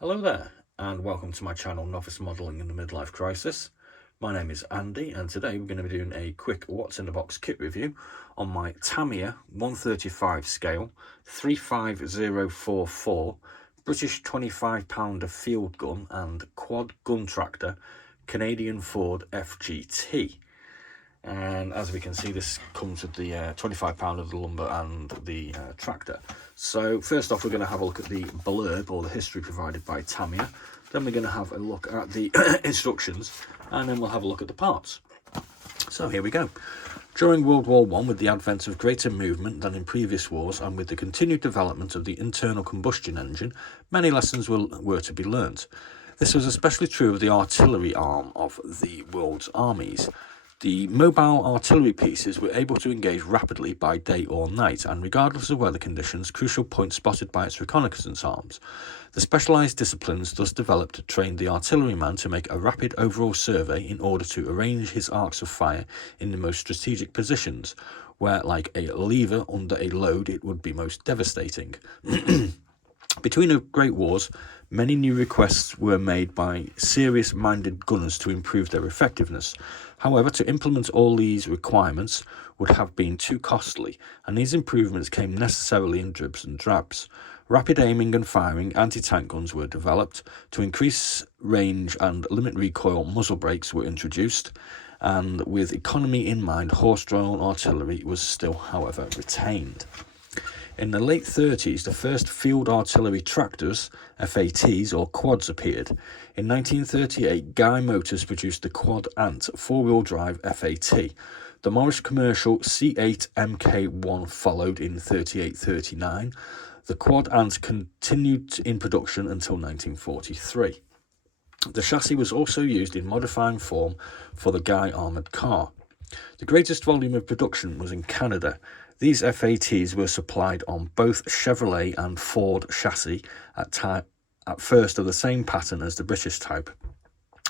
Hello there, and welcome to my channel Novice Modelling in the Midlife Crisis. My name is Andy, and today we're going to be doing a quick what's in the box kit review on my Tamiya 135 scale 35044 British 25-pounder field gun and quad gun tractor Canadian Ford FGT. And as we can see, this comes with the 25 pound of the lumber and the tractor. So first off, we're going to have a look at the blurb or the history provided by Tamiya. Then we're going to have a look at the instructions, and then we'll have a look at the parts. So here we go. During World War I, with the advent of greater movement than in previous wars, and with the continued development of the internal combustion engine, many lessons were to be learnt. This was especially true of the artillery arm of the world's armies. The mobile artillery pieces were able to engage rapidly by day or night, and regardless of weather conditions, crucial points spotted by its reconnaissance arms. The specialised disciplines thus developed trained the artilleryman to make a rapid overall survey in order to arrange his arcs of fire in the most strategic positions, where, like a lever under a load, it would be most devastating. Between the Great Wars, many new requests were made by serious-minded gunners to improve their effectiveness. However, to implement all these requirements would have been too costly, and these improvements came necessarily in dribs and drabs. Rapid aiming and firing anti-tank guns were developed. To increase range and limit recoil, muzzle brakes were introduced, and with economy in mind, horse-drawn artillery was still, however, retained. In the late 30s, the first field artillery tractors, FATs or quads, appeared. In 1938, Guy Motors produced the Quad Ant four-wheel drive FAT. The Morris commercial C8 MK1 followed in 38-39. The Quad Ant continued in production until 1943. The chassis was also used in modifying form for the Guy armoured car. The greatest volume of production was in Canada. These FATs were supplied on both Chevrolet and Ford chassis at first of the same pattern as the British type,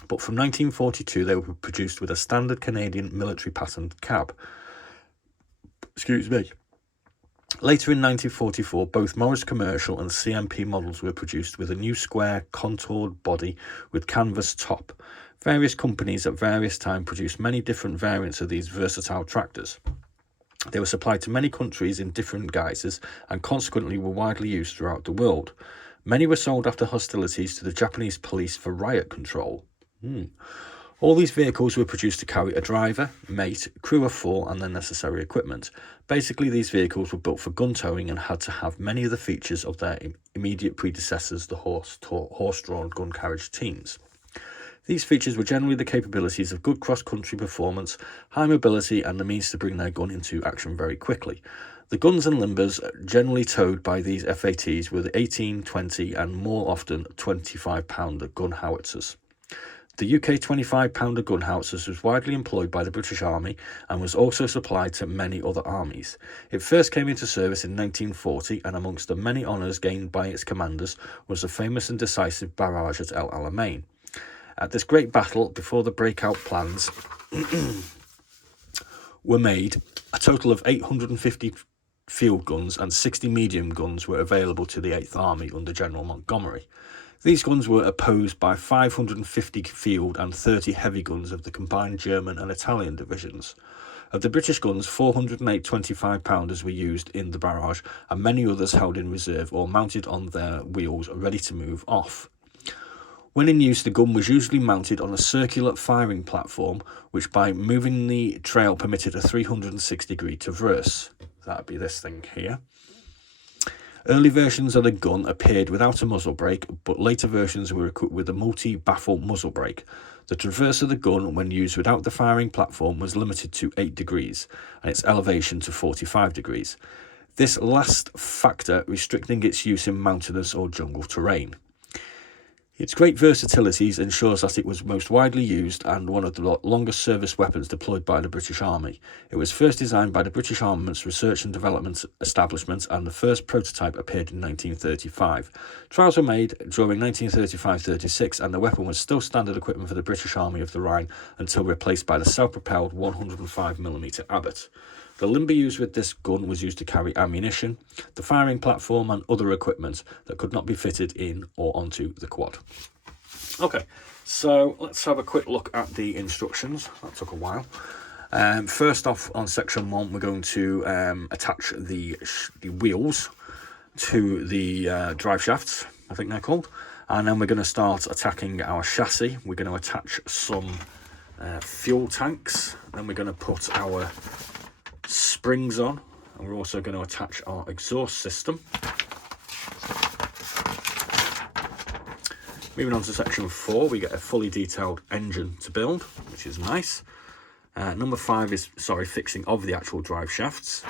but from 1942 they were produced with a standard Canadian military patterned cab. Later in 1944, both Morris Commercial and CMP models were produced with a new square contoured body with canvas top. Various companies at various times produced many different variants of these versatile tractors. They were supplied to many countries in different guises and consequently were widely used throughout the world. Many were sold after hostilities to the Japanese police for riot control. All these vehicles were produced to carry a driver, mate, crew of four and their necessary equipment. Basically, these vehicles were built for gun towing and had to have many of the features of their immediate predecessors, the horse-drawn gun carriage teams. These features were generally the capabilities of good cross-country performance, high mobility, and the means to bring their gun into action very quickly. The guns and limbers generally towed by these FATs were the 18, 20, and more often 25-pounder gun howitzers. The UK 25-pounder gun howitzers was widely employed by the British Army and was also supplied to many other armies. It first came into service in 1940, and amongst the many honours gained by its commanders was the famous and decisive barrage at El Alamein. At this great battle, before the breakout plans were made, a total of 850 field guns and 60 medium guns were available to the 8th Army under General Montgomery. These guns were opposed by 550 field and 30 heavy guns of the combined German and Italian divisions. Of the British guns, 408 25-pounders were used in the barrage, and many others held in reserve or mounted on their wheels ready to move off. When in use, the gun was usually mounted on a circular firing platform, which by moving the trail permitted a 360-degree traverse. That would be this thing here. Early versions of the gun appeared without a muzzle brake, but later versions were equipped with a multi-baffle muzzle brake. The traverse of the gun, when used without the firing platform, was limited to 8 degrees, and its elevation to 45 degrees. This last factor restricting its use in mountainous or jungle terrain. Its great versatility ensures that it was most widely used and one of the longest service weapons deployed by the British Army. It was first designed by the British Armaments Research and Development Establishment, and the first prototype appeared in 1935. Trials were made during 1935-36, and the weapon was still standard equipment for the British Army of the Rhine until replaced by the self-propelled 105mm Abbott. The limber used with this gun was used to carry ammunition, the firing platform and other equipment that could not be fitted in or onto the quad. Okay, so let's have a quick look at the instructions. That took a while. First off, on section 1, we're going to attach the wheels to the drive shafts, I think they're called. And then we're going to start attacking our chassis. We're going to attach some fuel tanks. Then we're going to put our springs on. And we're also going to attach our exhaust system. Moving on to section 4, we get a fully detailed engine to build, which is nice. Number 5 is, fixing of the actual drive shafts.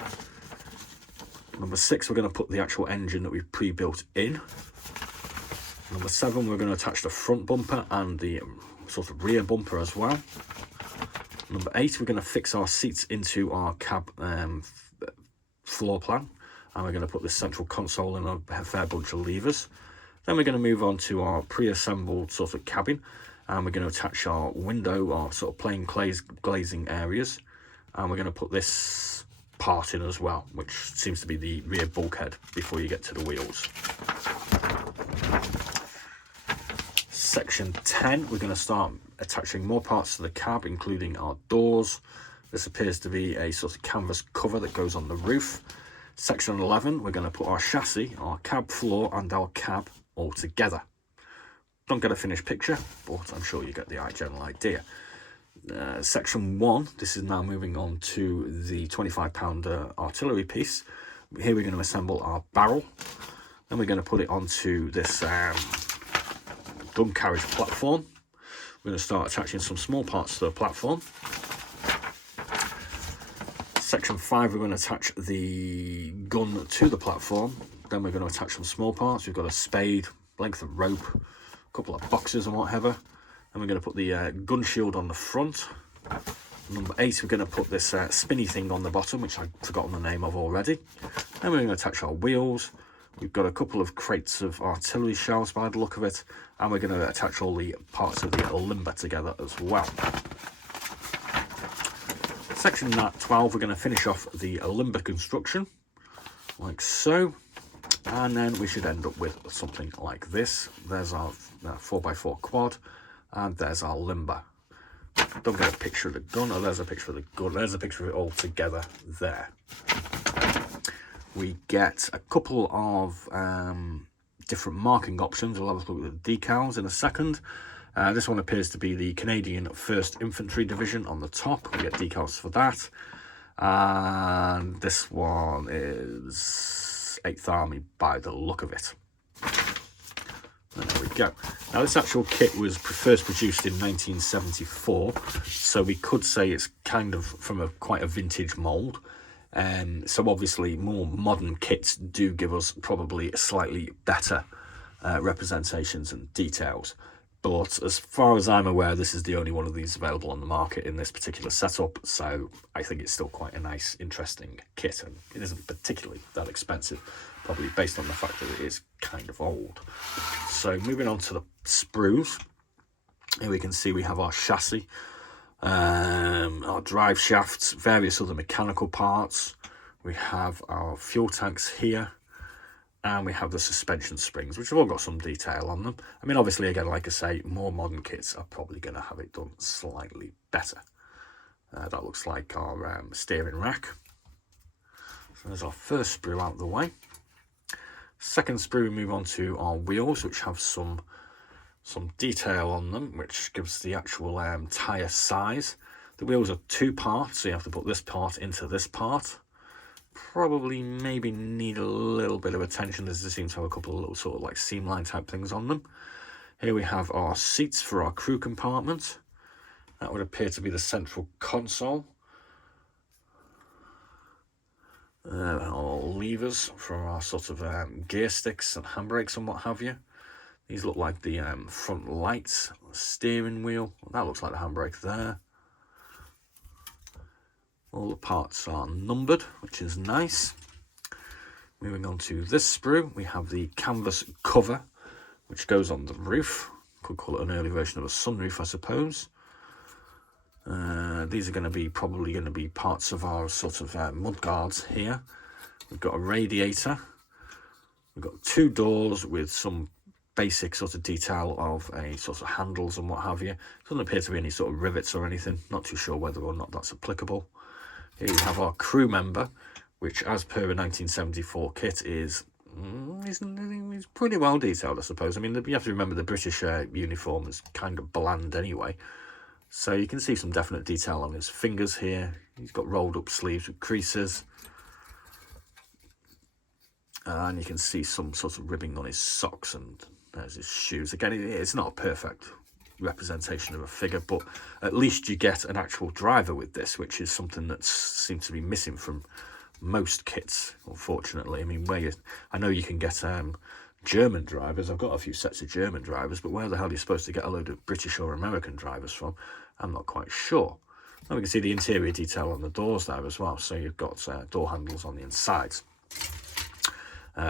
Number 6, we're going to put the actual engine that we've pre-built in. Number 7, we're going to attach the front bumper and the sort of rear bumper as well. Number 8, we're going to fix our seats into our cab floor plan. And we're going to put this central console in a fair bunch of levers. Then we're going to move on to our pre-assembled sort of cabin, and we're going to attach our window, our sort of plain glazing areas, and we're going to put this part in as well, which seems to be the rear bulkhead before you get to the wheels. Section 10, we're going to start attaching more parts to the cab, including our doors. This appears to be a sort of canvas cover that goes on the roof. Section 11, we're going to put our chassis, our cab floor and our cab all together. Don't get a finished picture, but I'm sure you get the general idea. Section 1, this is now moving on to the 25-pounder artillery piece. Here we're going to assemble our barrel. Then we're going to put it onto this gun carriage platform. We're going to start attaching some small parts to the platform. Section 5, we're going to attach the gun to the platform. Then we're going to attach some small parts. We've got a spade, length of rope, a couple of boxes and whatever. Then we're going to put the gun shield on the front. Number 8, we're going to put this spinny thing on the bottom, which I've forgotten the name of already. Then we're going to attach our wheels. We've got a couple of crates of artillery shells by the look of it. And we're going to attach all the parts of the limber together as well. Section 12, we're going to finish off the limber construction, like so. And then we should end up with something like this. There's our 4x4 quad, and there's our limber. Don't get a picture of the gun. Oh, there's a picture of the gun. There's a picture of it all together there. We get a couple of different marking options. We'll have a look at the decals in a second. This one appears to be the Canadian 1st Infantry Division on the top. We get decals for that. And this one is 8th Army by the look of it. And there we go. Now this actual kit was first produced in 1974, so we could say it's kind of from quite a vintage mould. So obviously more modern kits do give us probably slightly better representations and details. But as far as I'm aware, this is the only one of these available on the market in this particular setup. So I think it's still quite a nice, interesting kit. And it isn't particularly that expensive, probably based on the fact that it is kind of old. So moving on to the sprues. Here we can see we have our chassis, our drive shafts, various other mechanical parts. We have our fuel tanks here. And we have the suspension springs, which have all got some detail on them. I mean, obviously, again, like I say, more modern kits are probably going to have it done slightly better. That looks like our steering rack. So there's our first sprue out of the way. Second sprue, we move on to our wheels, which have some detail on them, which gives the actual tyre size. The wheels are 2 parts, so you have to put this part into this part. Probably maybe need a little bit of attention, as they seem to have a couple of little sort of like seam line type things on them. Here we have our seats for our crew compartment. That would appear to be the central console. Our levers for our sort of gear sticks and handbrakes and what have you. These look like the front lights, steering wheel. That looks like the handbrake there. All the parts are numbered, which is nice. Moving on to this sprue, we have the canvas cover, which goes on the roof. Could call it an early version of a sunroof, I suppose. These are probably going to be parts of our sort of mud guards here. We've got a radiator. We've got 2 doors with some basic sort of detail of a sort of handles and what have you. Doesn't appear to be any sort of rivets or anything. Not too sure whether or not that's applicable. Here we have our crew member, which as per a 1974 kit is pretty well detailed, I suppose. I mean, you have to remember the British uniform is kind of bland anyway. So you can see some definite detail on his fingers here. He's got rolled up sleeves with creases. And you can see some sort of ribbing on his socks, and there's his shoes. Again, it's not a perfect representation of a figure, but at least you get an actual driver with this, which is something that seems to be missing from most kits, unfortunately. I mean, I know you can get German drivers. I've got a few sets of German drivers, but where the hell are you supposed to get a load of British or American drivers from? I'm not quite sure. And we can see the interior detail on the doors there as well. So you've got door handles on the insides.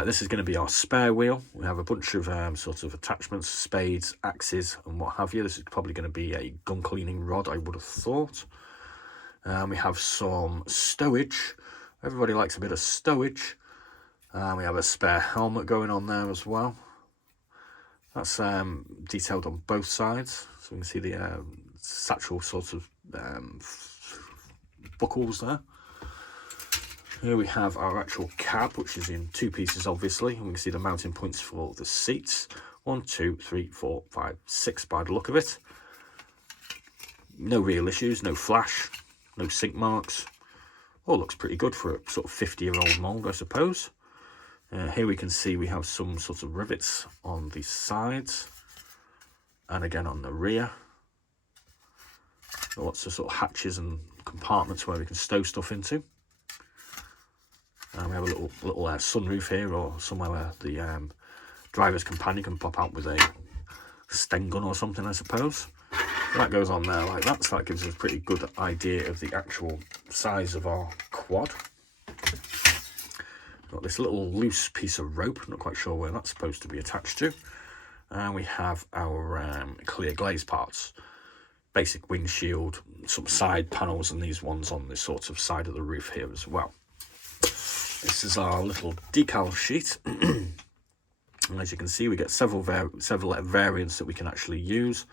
This is going to be our spare wheel. We have a bunch of sort of attachments, spades, axes, and what have you. This is probably going to be a gun cleaning rod, I would have thought. We have some stowage. Everybody likes a bit of stowage. We have a spare helmet going on there as well. That's detailed on both sides. So we can see the satchel sort of buckles there. Here we have our actual cab, which is in 2 pieces, obviously. And we can see the mounting points for the seats. 1, 2, 3, 4, 5, 6 by the look of it. No real issues, no flash, no sink marks. All looks pretty good for a sort of 50-year-old mould, I suppose. Here we can see we have some sort of rivets on the sides. And again on the rear. Lots of sort of hatches and compartments where we can stow stuff into. We have a little sunroof here, or somewhere where the driver's companion can pop out with a Sten gun or something, I suppose. So that goes on there like that, so that gives us a pretty good idea of the actual size of our quad. Got this little loose piece of rope, not quite sure where that's supposed to be attached to. And we have our clear glaze parts. Basic windshield, some side panels, and these ones on this sort of side of the roof here as well. This is our little decal sheet. And as you can see, we get several variants that we can actually use.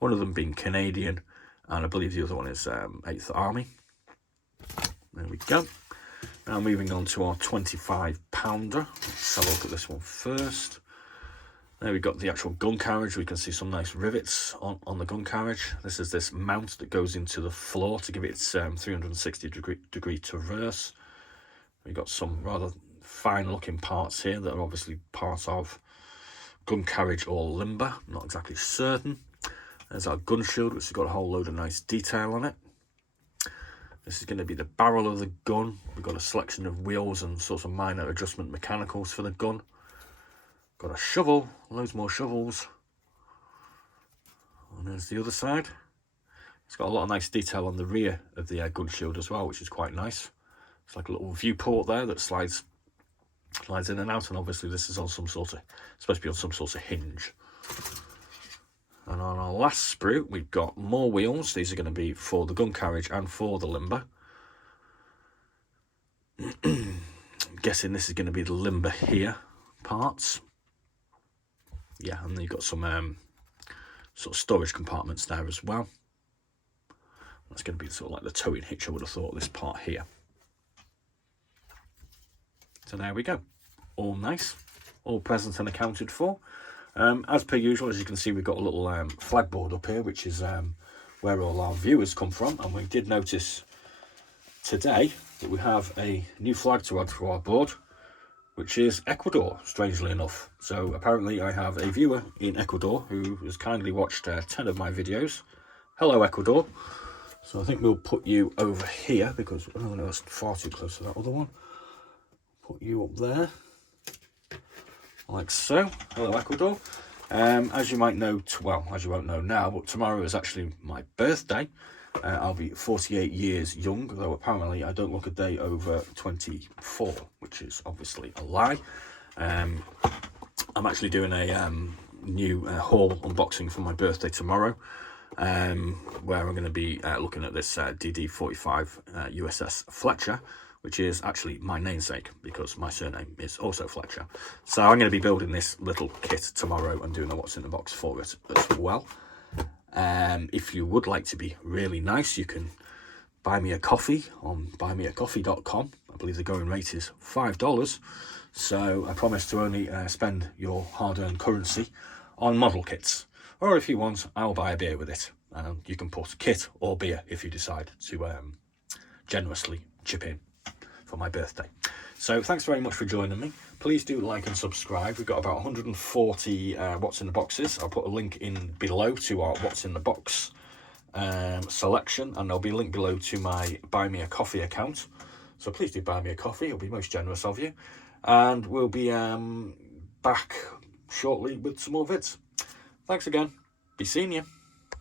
One of them being Canadian, and I believe the other one is 8th Army. There we go. Now moving on to our 25-pounder. Let's have a look at this one first. There we've got the actual gun carriage. We can see some nice rivets on the gun carriage. This is this mount that goes into the floor to give it its 360-degree traverse. We've got some rather fine looking parts here that are obviously part of gun carriage or limber. Not exactly certain. There's our gun shield, which has got a whole load of nice detail on it. This is going to be the barrel of the gun. We've got a selection of wheels and sort of minor adjustment mechanicals for the gun. Got a shovel, loads more shovels. And there's the other side. It's got a lot of nice detail on the rear of the gun shield as well, which is quite nice. It's like a little viewport there that slides in and out, and obviously this is on supposed to be on some sort of hinge. And on our last sprue, we've got more wheels. These are going to be for the gun carriage and for the limber. I'm guessing this is going to be the limber here parts. Yeah, and then you've got some sort of storage compartments there as well. That's going to be sort of like the towing hitch, I would have thought, this part here. So there we go. All nice, all present and accounted for. As per usual, as you can see, we've got a little flag board up here, which is where all our viewers come from. And we did notice today that we have a new flag to add to our board, which is Ecuador, strangely enough. So apparently I have a viewer in Ecuador who has kindly watched 10 of my videos. Hello, Ecuador. So I think we'll put you over here because, oh no, that's far too close to that other one. Put you up there, like so. Hello, Ecuador. As you might know, well, as you won't know now, but tomorrow is actually my birthday. I'll be 48 years young, though apparently I don't look a day over 24, which is obviously a lie. I'm actually doing a new haul unboxing for my birthday tomorrow. where I'm going to be looking at this DD45 USS Fletcher, which is actually my namesake because my surname is also Fletcher. So I'm going to be building this little kit tomorrow and doing a what's in the box for it as well. If you would like to be really nice, you can buy me a coffee on buymeacoffee.com. I believe the going rate is $5. So I promise to only spend your hard-earned currency on model kits. Or if you want, I'll buy a beer with it. And you can put kit or beer if you decide to generously chip in for my birthday. So thanks very much for joining me. Please do like and subscribe. We've got about 140 What's in the Boxes. I'll put a link in below to our What's in the Box selection, and there'll be a link below to my Buy Me a Coffee account. So please do buy me a coffee. It'll be most generous of you. And we'll be back shortly with some more vids. Thanks again. Be seeing you.